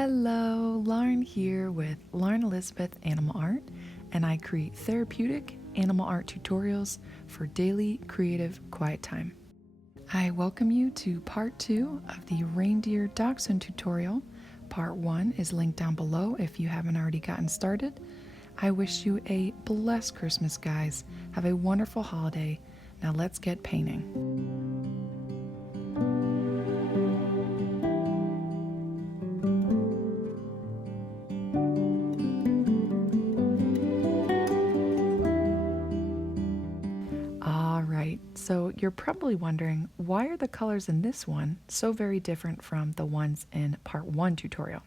Hello, Lauren here with Lauren Elizabeth Animal Art, and I create therapeutic animal art tutorials for daily creative quiet time. I welcome you to part 2 of the Reindeer Dachshund tutorial. Part 1 is linked down below if you haven't already gotten started. I wish you a blessed Christmas, guys. Have a wonderful holiday. Now let's get painting. So you're probably wondering, why are the colors in this one so very different from the ones in part 1 tutorial?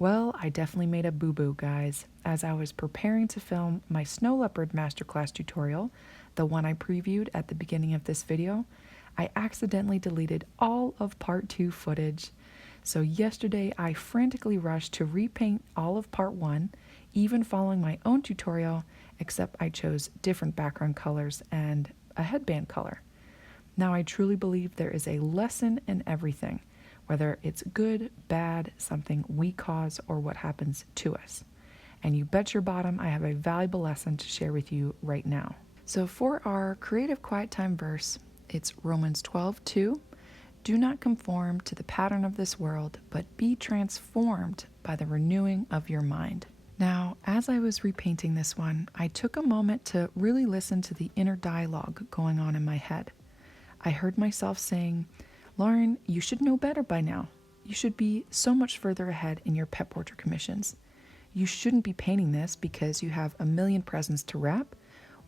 Well, I definitely made a boo-boo, guys. As I was preparing to film my Snow Leopard Masterclass tutorial, the one I previewed at the beginning of this video, I accidentally deleted all of part 2 footage. So yesterday I frantically rushed to repaint all of part 1, even following my own tutorial, except I chose different background colors and a headband color. Now I truly believe there is a lesson in everything, whether it's good, bad, something we cause, or what happens to us. And you bet your bottom I have a valuable lesson to share with you right now. So for our creative quiet time verse, it's Romans 12:2. Do not conform to the pattern of this world, but be transformed by the renewing of your mind. Now, as I was repainting this one, I took a moment to really listen to the inner dialogue going on in my head. I heard myself saying, Lauren, you should know better by now. You should be so much further ahead in your pet portrait commissions. You shouldn't be painting this because you have a million presents to wrap.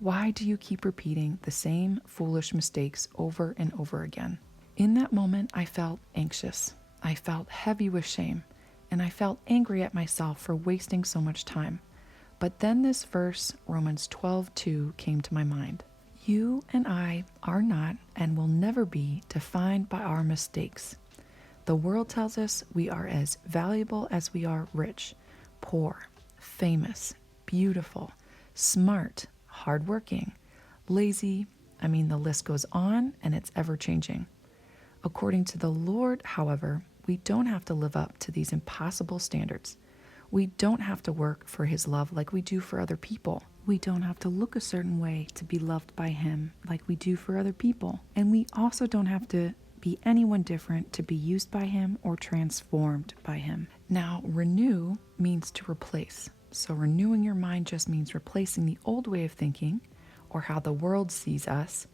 Why do you keep repeating the same foolish mistakes over and over again? In that moment, I felt anxious. I felt heavy with shame. And I felt angry at myself for wasting so much time. But then this verse, Romans 12:2, came to my mind. You and I are not and will never be defined by our mistakes. The world tells us we are as valuable as we are rich, poor, famous, beautiful, smart, hardworking, lazy. The list goes on and it's ever changing. According to the Lord, however, we don't have to live up to these impossible standards. We don't have to work for His love like we do for other people. We don't have to look a certain way to be loved by Him like we do for other people. And we also don't have to be anyone different to be used by Him or transformed by Him. Now, renew means to replace. So renewing your mind just means replacing the old way of thinking, or how the world sees us,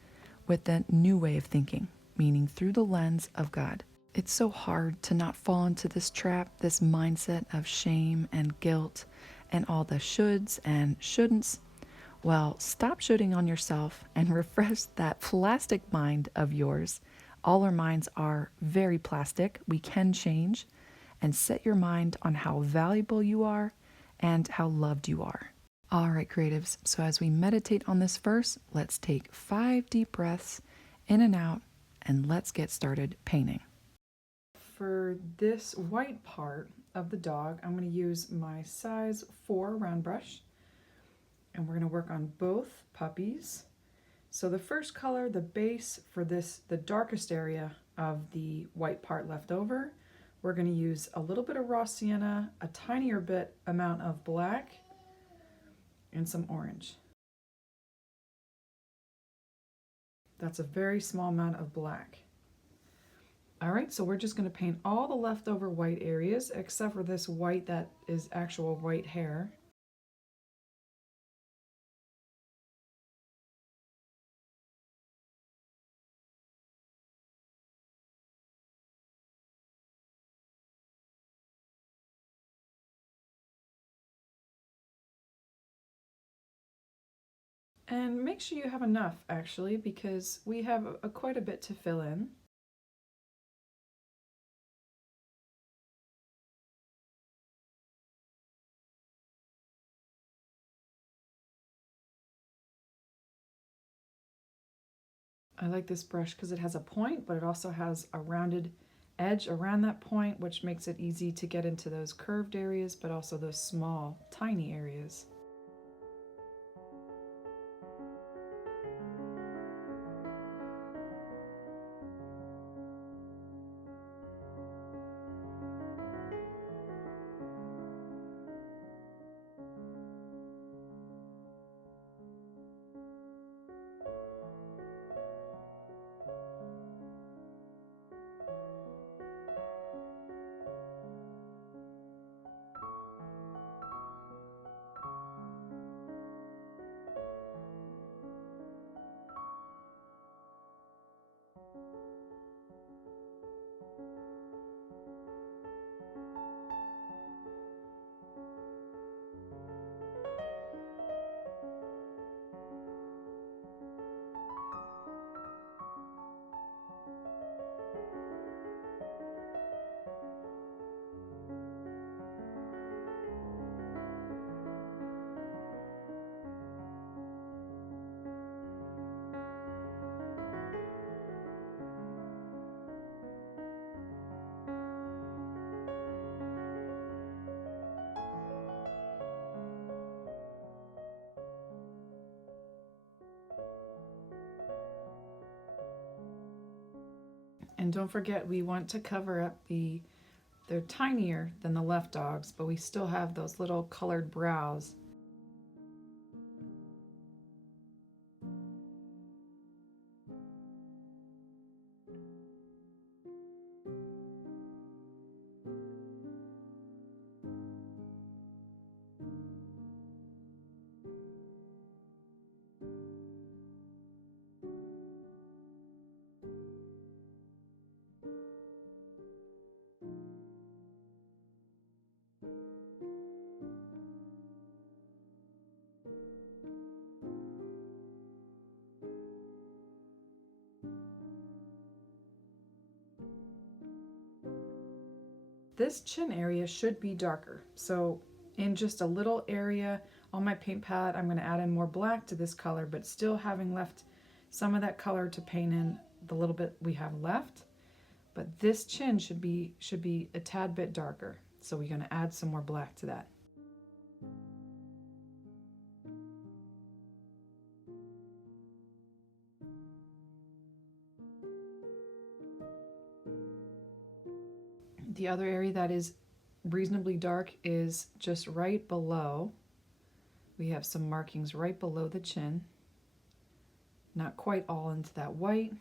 with the new way of thinking, meaning through the lens of God. It's so hard to not fall into this trap, this mindset of shame and guilt and all the shoulds and shouldn'ts. Well, stop shoulding on yourself and refresh that plastic mind of yours. All our minds are very plastic. We can change, and set your mind on how valuable you are and how loved you are. All right, creatives. So as we meditate on this verse, let's take 5 deep breaths in and out, and let's get started painting. For this white part of the dog, I'm going to use my size 4 round brush, and we're going to work on both puppies. So the first color, the base for this, the darkest area of the white part left over, we're going to use a little bit of raw sienna, a tinier bit amount of black, and some orange. That's a very small amount of black. All right, so we're just going to paint all the leftover white areas except for this white that is actual white hair. And make sure you have enough, actually, because we have quite a bit to fill in. I like this brush because it has a point, but it also has a rounded edge around that point, which makes it easy to get into those curved areas, but also those small, tiny areas. And don't forget, we want to cover up they're tinier than the left dogs, but we still have those little colored brows. This chin area should be darker. So in just a little area on my paint palette, I'm going to add in more black to this color, but still having left some of that color to paint in the little bit we have left. But this chin should be a tad bit darker. So we're going to add some more black to that. The other area that is reasonably dark is just right below. We have some markings right below the chin. Not quite all into that white.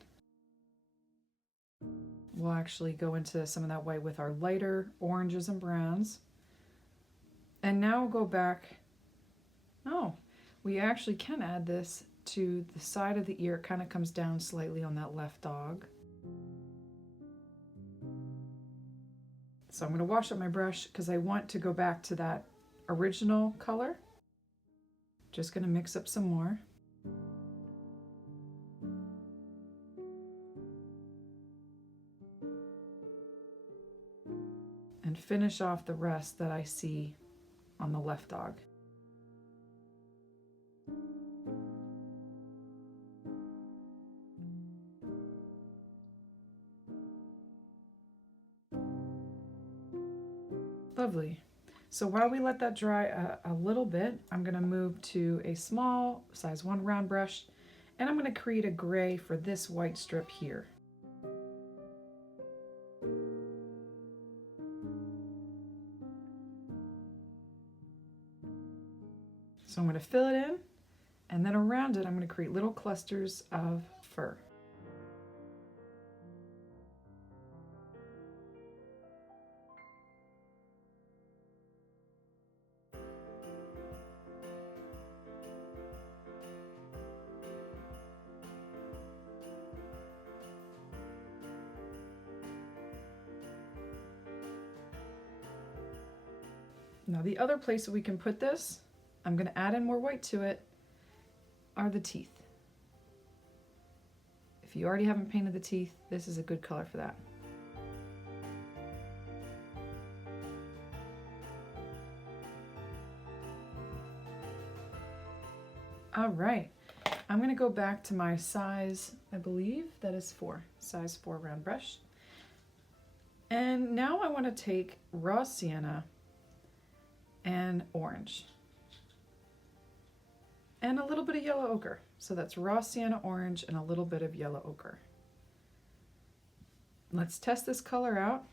We'll actually go into some of that white with our lighter oranges and browns. And now we'll go back. Oh, we actually can add this to the side of the ear. It kind of comes down slightly on that left dog. So I'm going to wash up my brush because I want to go back to that original color. Just going to mix up some more. And finish off the rest that I see on the left dog. Lovely. So while we let that dry a little bit, I'm going to move to a small size 1 round brush, and I'm going to create a gray for this white strip here. So I'm going to fill it in, and then around it I'm going to create little clusters of fur. Now the other place that we can put this, I'm going to add in more white to it, are the teeth. If you already haven't painted the teeth, this is a good color for that. All right, I'm going to go back to my size, I believe that is 4, size 4 round brush. And now I want to take raw sienna and orange and a little bit of yellow ochre. So that's raw sienna, orange, and a little bit of yellow ochre. Let's test this color out.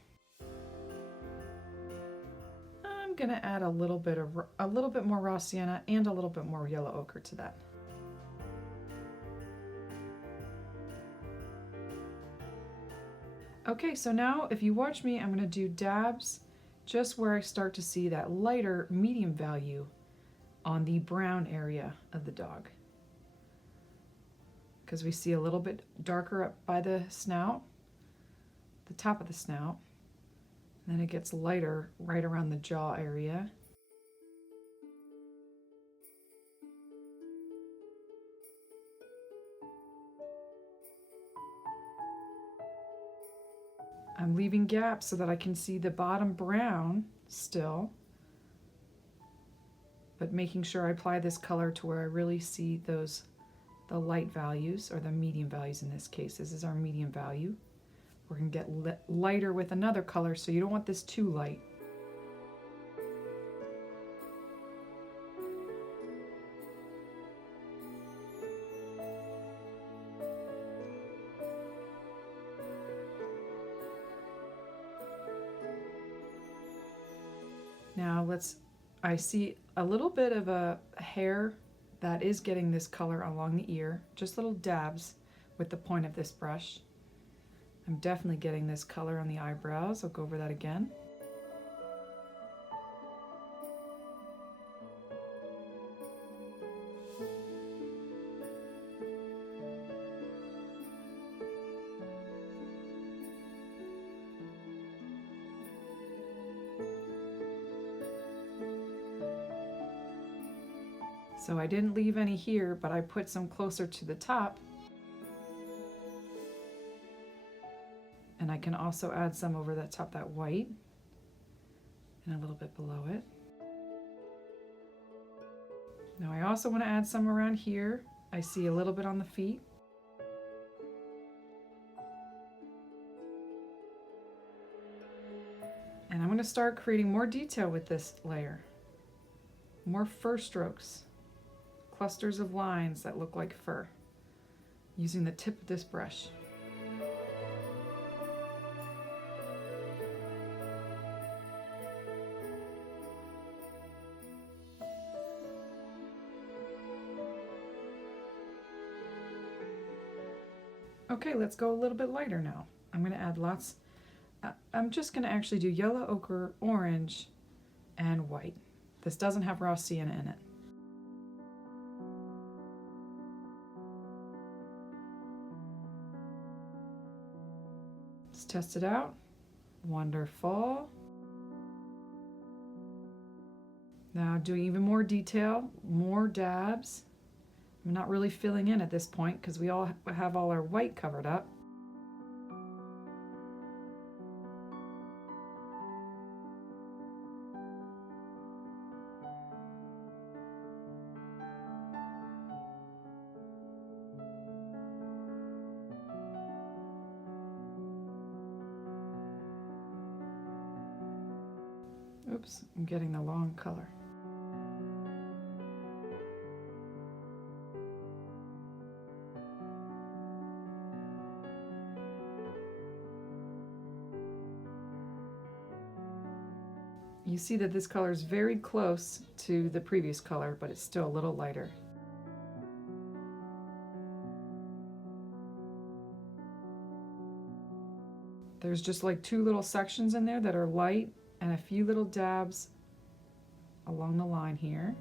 I'm gonna add a little bit more raw sienna and a little bit more yellow ochre to that. Okay, so now if you watch me, I'm gonna do dabs just where I start to see that lighter medium value on the brown area of the dog. Because we see a little bit darker up by the snout, the top of the snout, and then it gets lighter right around the jaw area. I'm leaving gaps so that I can see the bottom brown still, but making sure I apply this color to where I really see the light values, or the medium values in this case. This is our medium value. We're going to get lighter with another color, so you don't want this too light. Now I see a little bit of a hair that is getting this color along the ear, just little dabs with the point of this brush. I'm definitely getting this color on the eyebrows. I'll go over that again. So I didn't leave any here, but I put some closer to the top. And I can also add some over the top, that white, and a little bit below it. Now I also want to add some around here. I see a little bit on the feet. And I'm going to start creating more detail with this layer. More fur strokes. Clusters of lines that look like fur, using the tip of this brush. Okay, let's go a little bit lighter now. I'm going to add lots. I'm just going to actually do yellow, ochre, orange, and white. This doesn't have raw sienna in it. Let's test it out. Wonderful. Now doing even more detail, more dabs. I'm not really filling in at this point because we all have all our white covered up. Oops, I'm getting the wrong color. You see that this color is very close to the previous color, but it's still a little lighter. There's just like two little sections in there that are light and a few little dabs along the line here.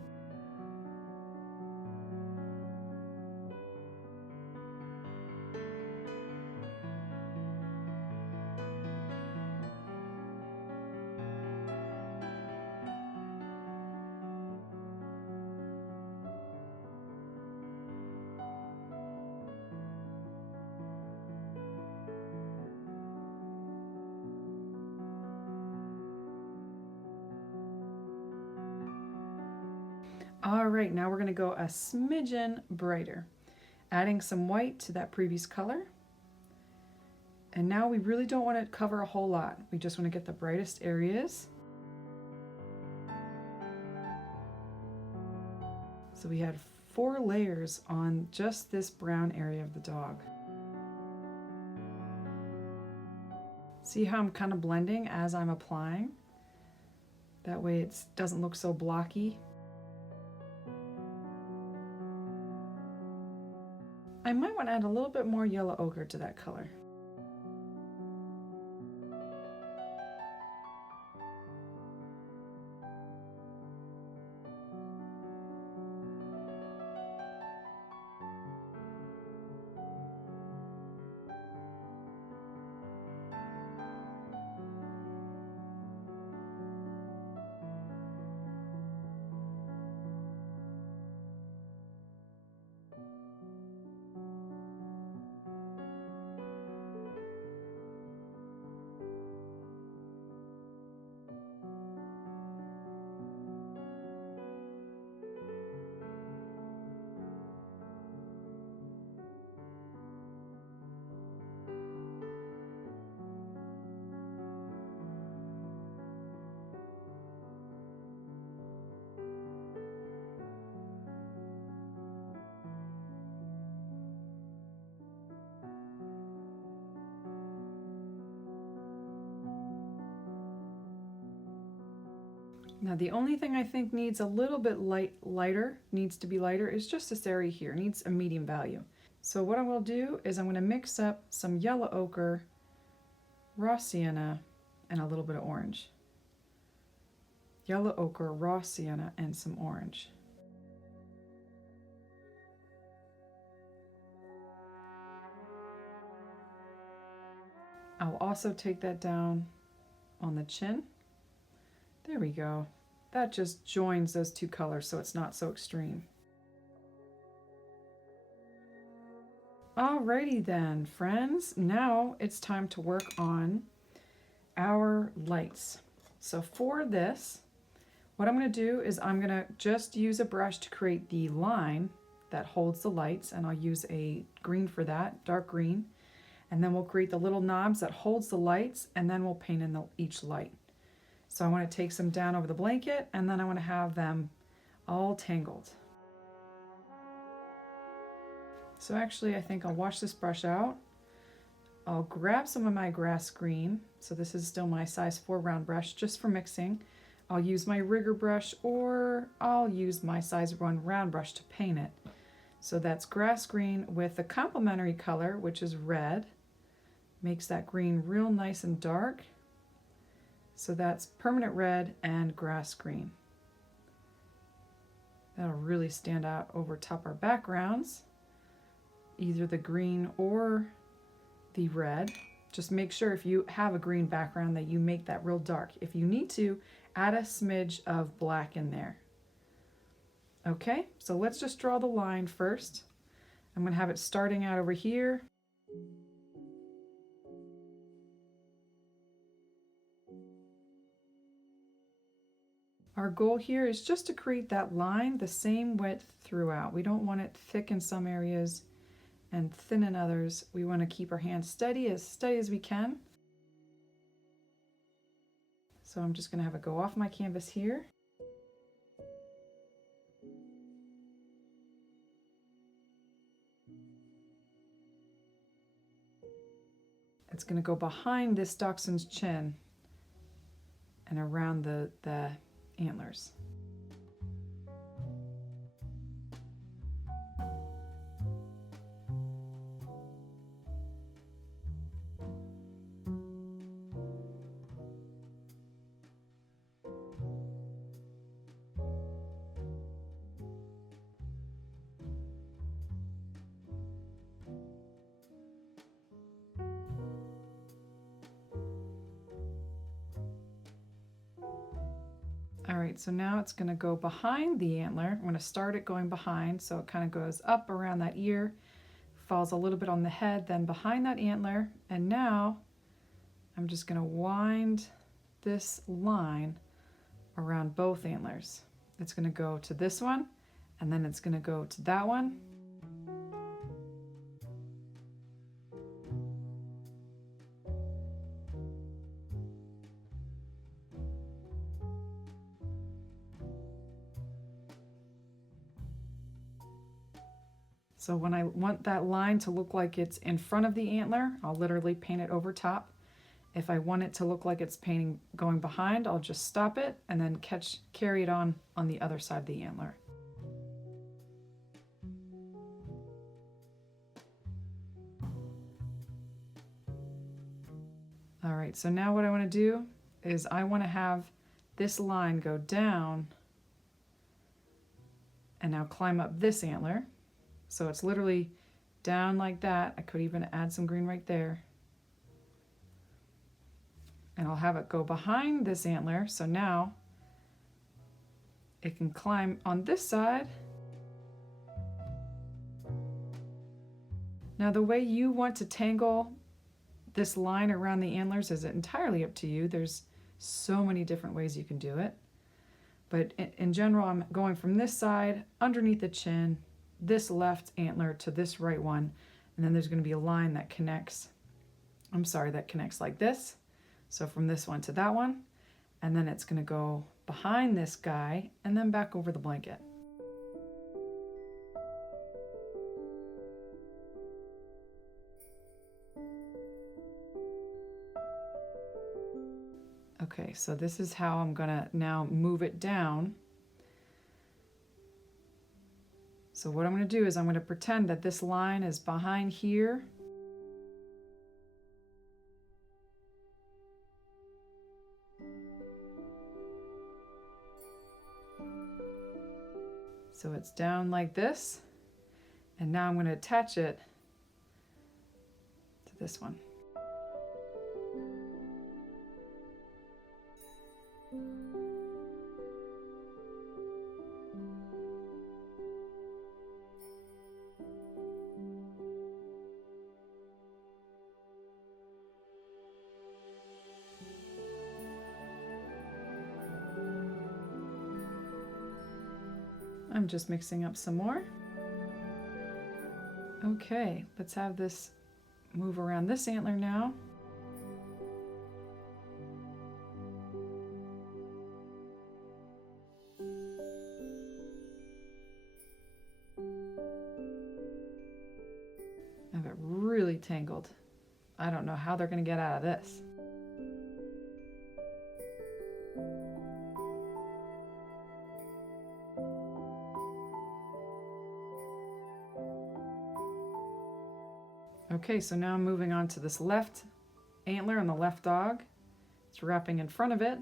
All right, now we're going to go a smidgen brighter, adding some white to that previous color. And now we really don't want to cover a whole lot. We just want to get the brightest areas. So we had 4 layers on just this brown area of the dog. See how I'm kind of blending as I'm applying? That way it doesn't look so blocky. I might want to add a little bit more yellow ochre to that color. Now the only thing I think needs a little bit lighter, needs to be lighter, is just this area here, it needs a medium value. So what I will do is I'm going to mix up some yellow ochre, raw sienna, and a little bit of orange. Yellow ochre, raw sienna, and some orange. I'll also take that down on the chin. There we go. That just joins those two colors so it's not so extreme. Alrighty then, friends. Now it's time to work on our lights. So for this, what I'm going to do is I'm going to just use a brush to create the line that holds the lights, and I'll use a green for that, dark green. And then we'll create the little knobs that holds the lights, and then we'll paint in each light. So I want to take some down over the blanket, and then I want to have them all tangled. So actually I think I'll wash this brush out. I'll grab some of my grass green. So this is still my size 4 round brush just for mixing. I'll use my rigger brush, or I'll use my size 1 round brush to paint it. So that's grass green with the complementary color, which is red. Makes that green real nice and dark. So that's permanent red and grass green. That'll really stand out over top our backgrounds, either the green or the red. Just make sure if you have a green background that you make that real dark. If you need to, add a smidge of black in there. Okay, so let's just draw the line first. I'm going to have it starting out over here. Our goal here is just to create that line the same width throughout. We don't want it thick in some areas and thin in others. We want to keep our hands steady as we can. So I'm just going to have it go off my canvas here. It's going to go behind this dachshund's chin and around the antlers. All right, so now it's going to go behind the antler. I'm going to start it going behind, so it kind of goes up around that ear, falls a little bit on the head, then behind that antler, and now I'm just going to wind this line around both antlers. It's going to go to this one, and then it's going to go to that one. So when I want that line to look like it's in front of the antler, I'll literally paint it over top. If I want it to look like it's painting going behind, I'll just stop it and then carry it on the other side of the antler. All right, so now what I want to do is I want to have this line go down and now climb up this antler. So it's literally down like that. I could even add some green right there. And I'll have it go behind this antler. So now it can climb on this side. Now the way you want to tangle this line around the antlers is entirely up to you. There's so many different ways you can do it. But in general, I'm going from this side, underneath the chin, this left antler to this right one, and then there's going to be a line that connects, that connects like this. So from this one to that one, and then it's going to go behind this guy and then back over the blanket. Okay, so this is how I'm gonna now move it down. So what I'm gonna do is I'm gonna pretend that this line is behind here. So it's down like this. And now I'm gonna attach it to this one. I'm just mixing up some more. Okay, let's have this move around this antler now. I have it really tangled. I don't know how they're going to get out of this. Okay, so now I'm moving on to this left antler on the left dog. It's wrapping in front of it.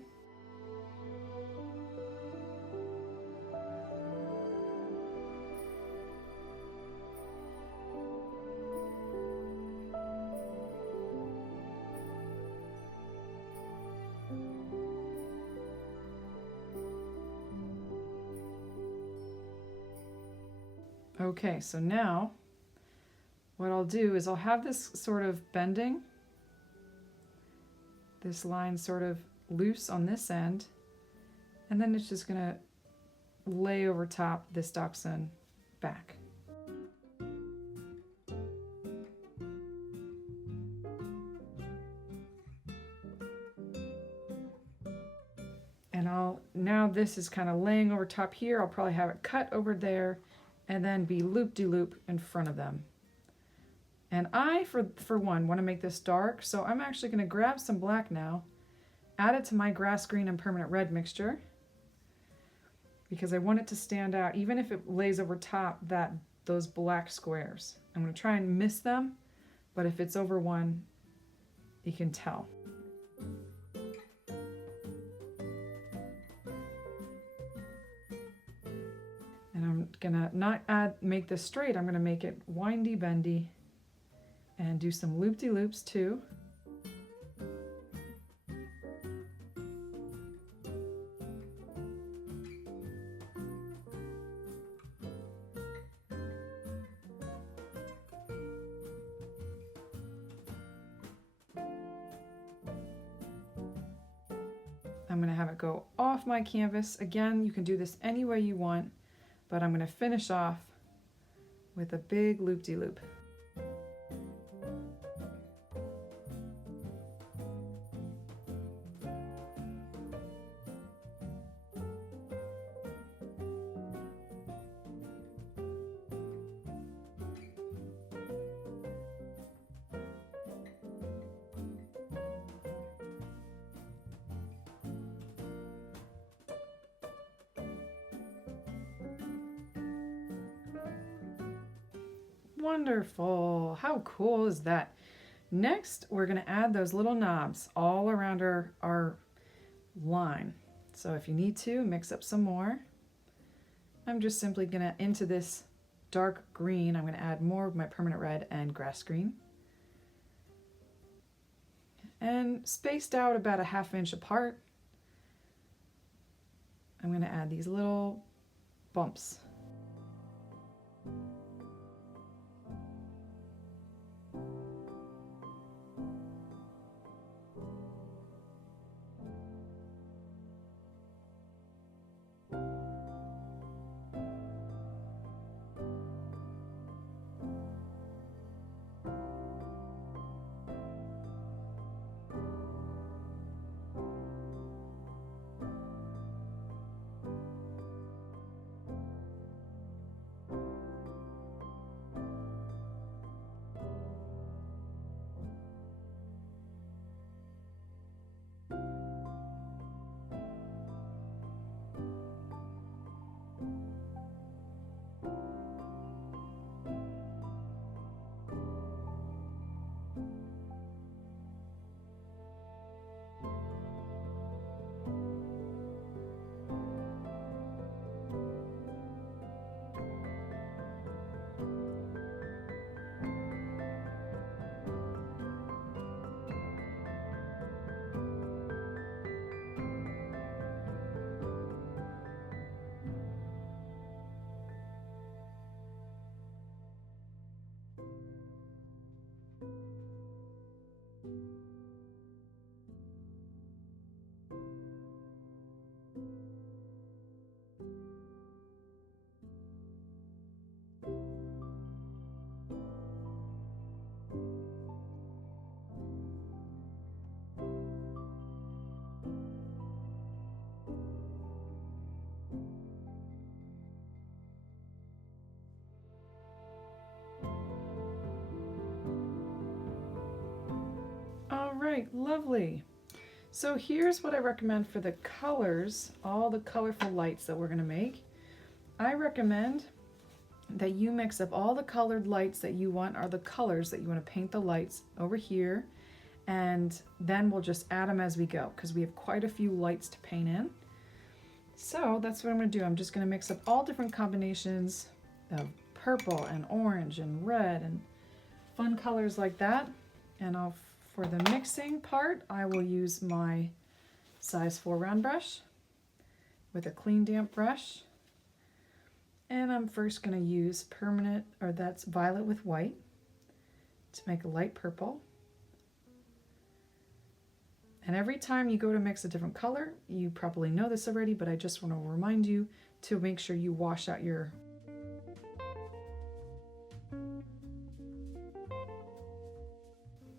Okay, so now what I'll do is I'll have this sort of bending, this line sort of loose on this end, and then it's just gonna lay over top this dachshund back. And now this is kind of laying over top here. I'll probably have it cut over there and then be loop-de-loop in front of them. And I, for one, want to make this dark, so I'm actually going to grab some black now, add it to my grass green and permanent red mixture, because I want it to stand out, even if it lays over top those black squares. I'm going to try and miss them, but if it's over one, you can tell. And I'm going to not make this straight, I'm going to make it windy bendy. And do some loop-de-loops too. I'm going to have it go off my canvas. Again, you can do this any way you want, but I'm going to finish off with a big loop-de-loop. Wonderful. How cool is that? Next, we're going to add those little knobs all around our line. So if you need to, mix up some more. I'm just simply going to, into this dark green, I'm going to add more of my permanent red and grass green. And spaced out about a ½ inch apart, I'm going to add these little bumps. right, lovely. So here's what I recommend for the colors, all the colorful lights that we're gonna make. I recommend that you mix up all the colored lights that you want, or the colors that you want to paint the lights over here, and then we'll just add them as we go because we have quite a few lights to paint in. So that's what I'm going to do. I'm just going to mix up all different combinations of purple and orange and red and fun colors like that. And for the mixing part, I will use my size 4 round brush with a clean damp brush. And I'm first going to use permanent, or that's violet with white, to make a light purple. And every time you go to mix a different color, you probably know this already, but I just want to remind you to make sure you wash out your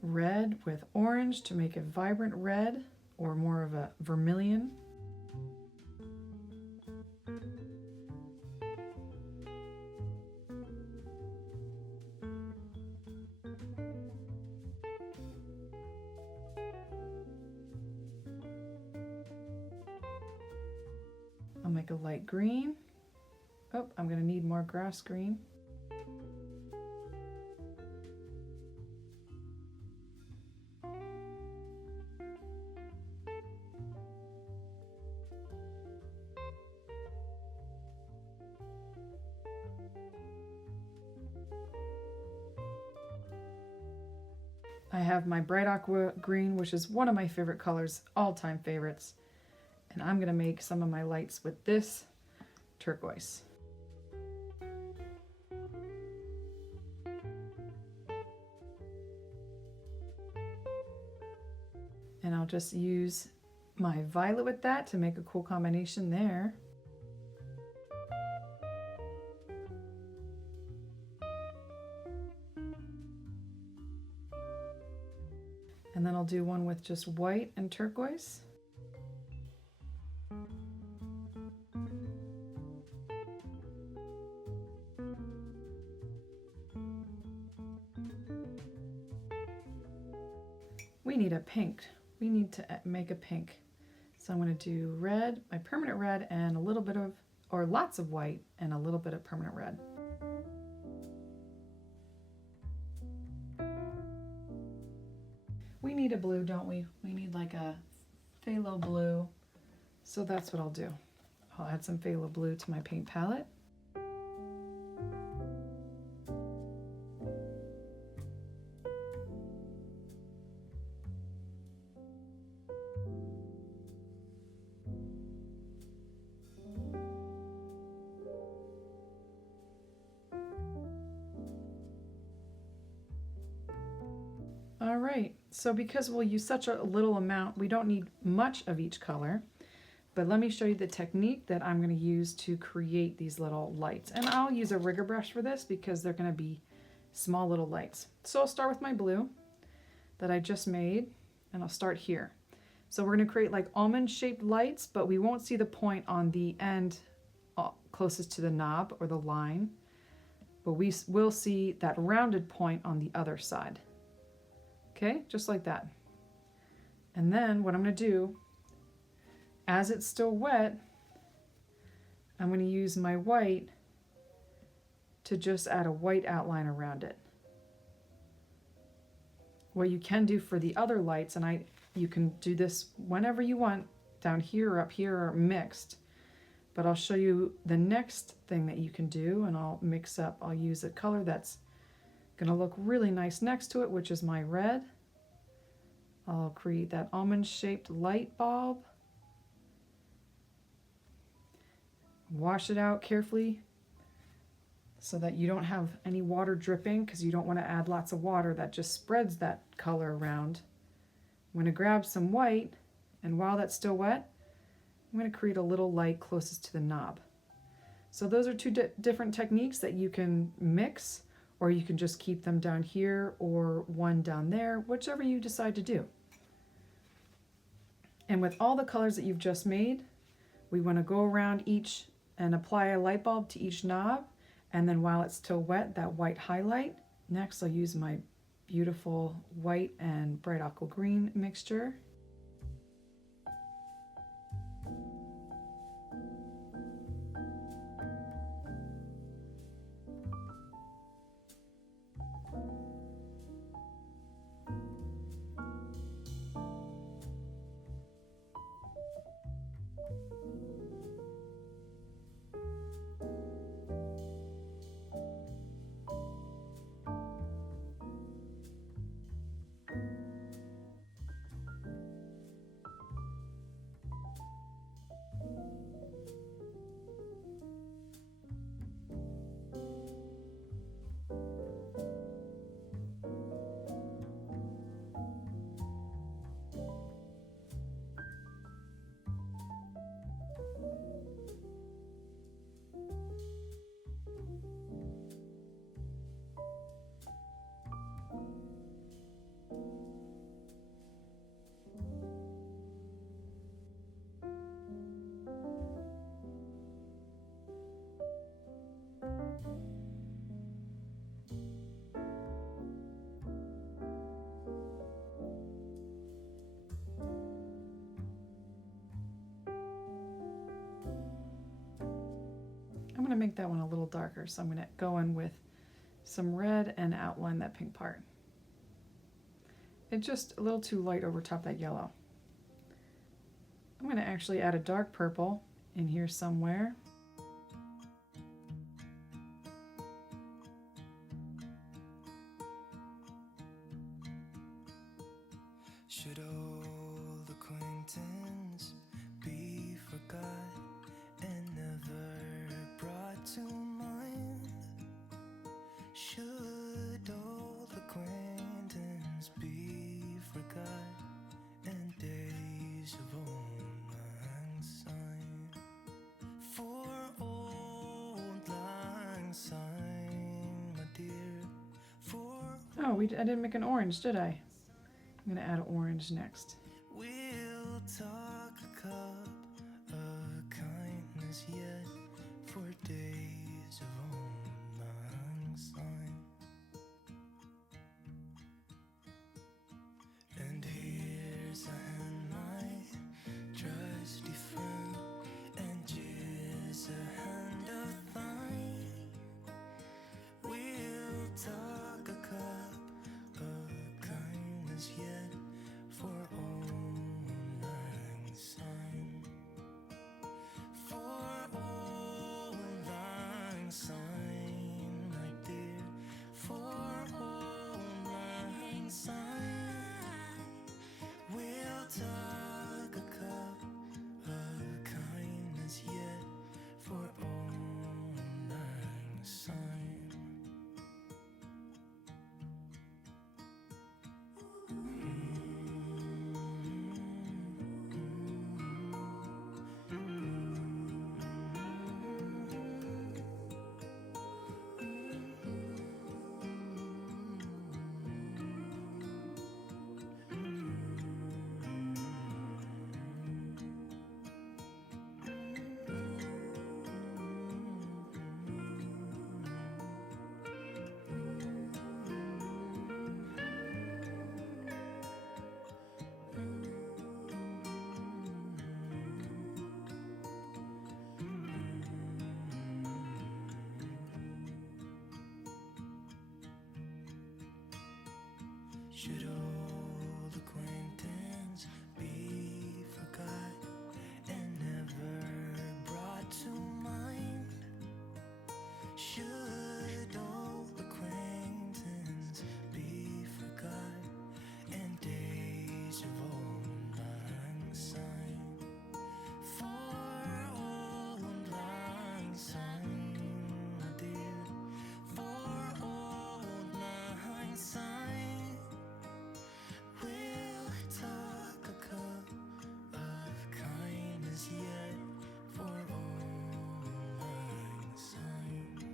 red with orange to make a vibrant red or more of a vermilion. I'll make a light green. Oh, I'm going to need more grass green. I have my bright aqua green, which is one of my favorite colors, all-time favorites. And I'm going to make some of my lights with this turquoise. And I'll just use my violet with that to make a cool combination there. And then I'll do one with just white and turquoise. We need a pink. We need to make a pink. So I'm going to do red, my permanent red, and a little bit of, or lots of white and a little bit of permanent red. We need a blue, don't we? We need like a phthalo blue. So that's what I'll do. I'll add some phthalo blue to my paint palette. All right, so because we'll use such a little amount, we don't need much of each color, but let me show you the technique that I'm going to use to create these little lights. And I'll use a rigger brush for this because they're going to be small little lights. So I'll start with my blue that I just made, and I'll start here. So we're going to create like almond-shaped lights, but we won't see the point on the end closest to the knob or the line, but we will see that rounded point on the other side. Okay, just like that. And then what I'm going to do, as it's still wet, I'm going to use my white to just add a white outline around it. What you can do for the other lights, and you can do this whenever you want, down here or up here or mixed, but I'll show you the next thing that you can do, and I'll mix up. I'll use a color that's going to look really nice next to it, which is my red. I'll create that almond-shaped light bulb. Wash it out carefully so that you don't have any water dripping, because you don't want to add lots of water that just spreads that color around. I'm going to grab some white, and while that's still wet, I'm going to create a little light closest to the knob. So those are two different techniques that you can mix, or you can just keep them down here or one down there, whichever you decide to do. And with all the colors that you've just made, we want to go around each and apply a light bulb to each knob, and then while it's still wet, that white highlight. Next, I'll use my beautiful white and bright aqua green mixture. I'm going to make that one a little darker, so I'm going to go in with some red and outline that pink part. It's just a little too light over top that yellow. I'm going to actually add a dark purple in here somewhere. Should old acquaintance be forgot and never brought to mind? Should old acquaintance be forgot and days of old lang syne? For old lang syne, my dear, for Oh, I didn't make an orange, did I? I'm going to add an orange next. we'll talk a cup of kindness yet for days of old lang syne. And here's a hand, my trusty friend, and here's a hand of thine. We'll talk a cup of kindness yet for old lang syne. For old lang syne, my dear, for old lang syne. We'll talk a cup of kindness yet for old lang syne. Should old acquaintance be forgot and never brought to mind? Should old acquaintance be forgot and days of old lang syne? For old lang syne, my dear, for old lang syne. We'll talk a cup of kindness yet for old lang syne.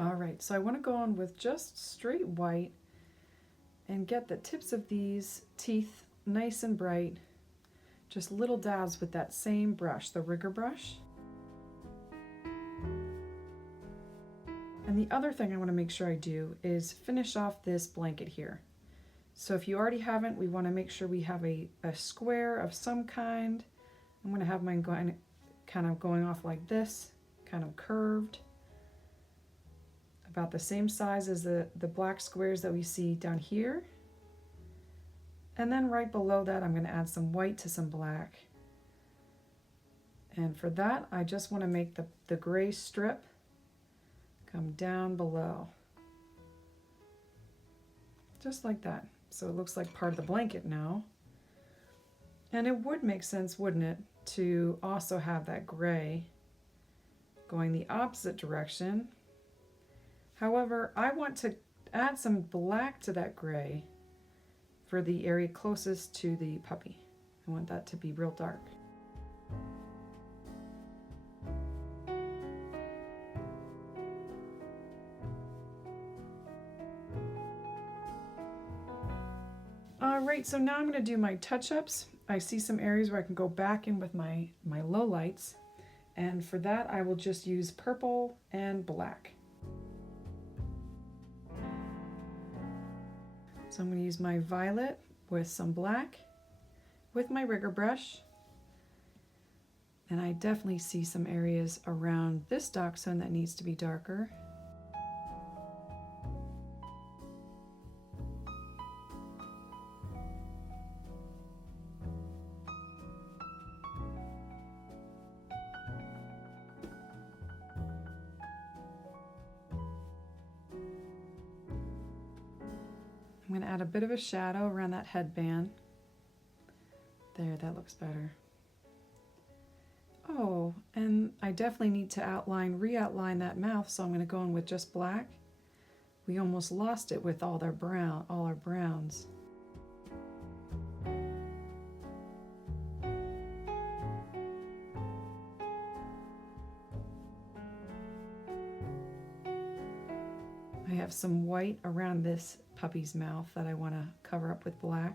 All right, so I want to go on with just straight white and get the tips of these teeth nice and bright. Just little dabs with that same brush, the rigger brush. And the other thing I want to make sure I do is finish off this blanket here. So if you already haven't, we want to make sure we have a square of some kind. I'm going to have mine kind of going off like this, kind of curved. About the same size as the black squares that we see down here. And then right below that, I'm going to add some white to some black. And for that, I just want to make the gray strip come down below. Just like that. So it looks like part of the blanket now. And it would make sense, wouldn't it, to also have that gray going the opposite direction. However, I want to add some black to that gray for the area closest to the puppy. I want that to be real dark. All right, so now I'm going to do my touch-ups. I see some areas where I can go back in with my low lights, and for that I will just use purple and black. So I'm going to use my violet with some black with my rigger brush. And I definitely see some areas around this dachshund that needs to be darker. I'm going to add a bit of a shadow around that headband. There, that looks better. Oh, and I definitely need to re-outline that mouth, so I'm going to go in with just black. We almost lost it with all our browns. I have some white around this puppy's mouth that I want to cover up with black.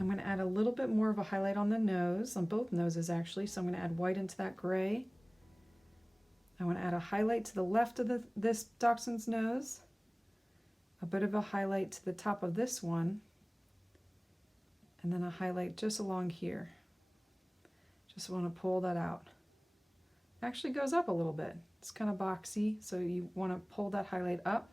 I'm going to add a little bit more of a highlight on the nose, on both noses actually, so I'm going to add white into that gray. I want to add a highlight to the left of this dachshund's nose, a bit of a highlight to the top of this one, and then a highlight just along here. Just want to pull that out. Actually goes up a little bit. It's kind of boxy, so you want to pull that highlight up.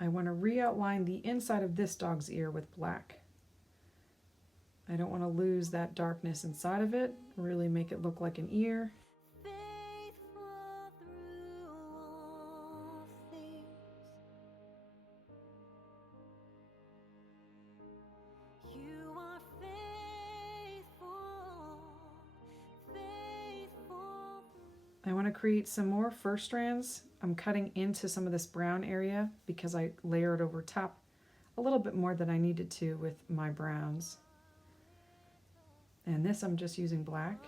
I want to re-outline the inside of this dog's ear with black. I don't want to lose that darkness inside of it, really make it look like an ear. Faithful through all things, you are faithful. I want to create some more fur strands. I'm cutting into some of this brown area because I layered over top a little bit more than I needed to with my browns. And this I'm just using black.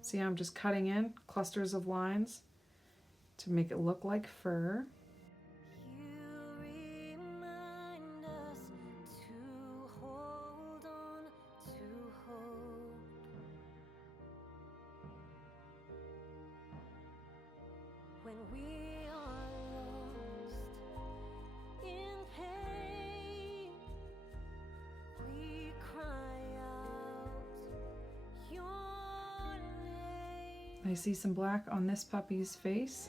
See, I'm just cutting in clusters of lines to make it look like fur. You remind us to hold on to hope. When we are lost in pain, we cry out your name. I see some black on this puppy's face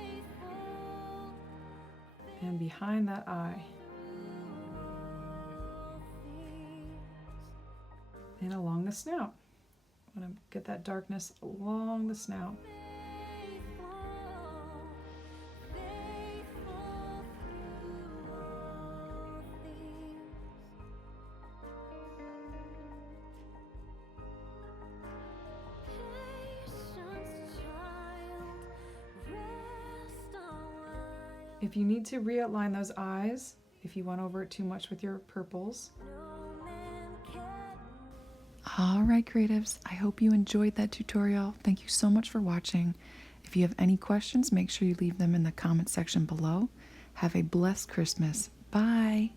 Faithful and behind that eye. through all things. and along the snout. I want to get that darkness along the snout. If you need to realign those eyes, if you went over it too much with your purples. All right, creatives, I hope you enjoyed that tutorial. Thank you so much for watching. If you have any questions, make sure you leave them in the comment section below. Have a blessed Christmas. Bye.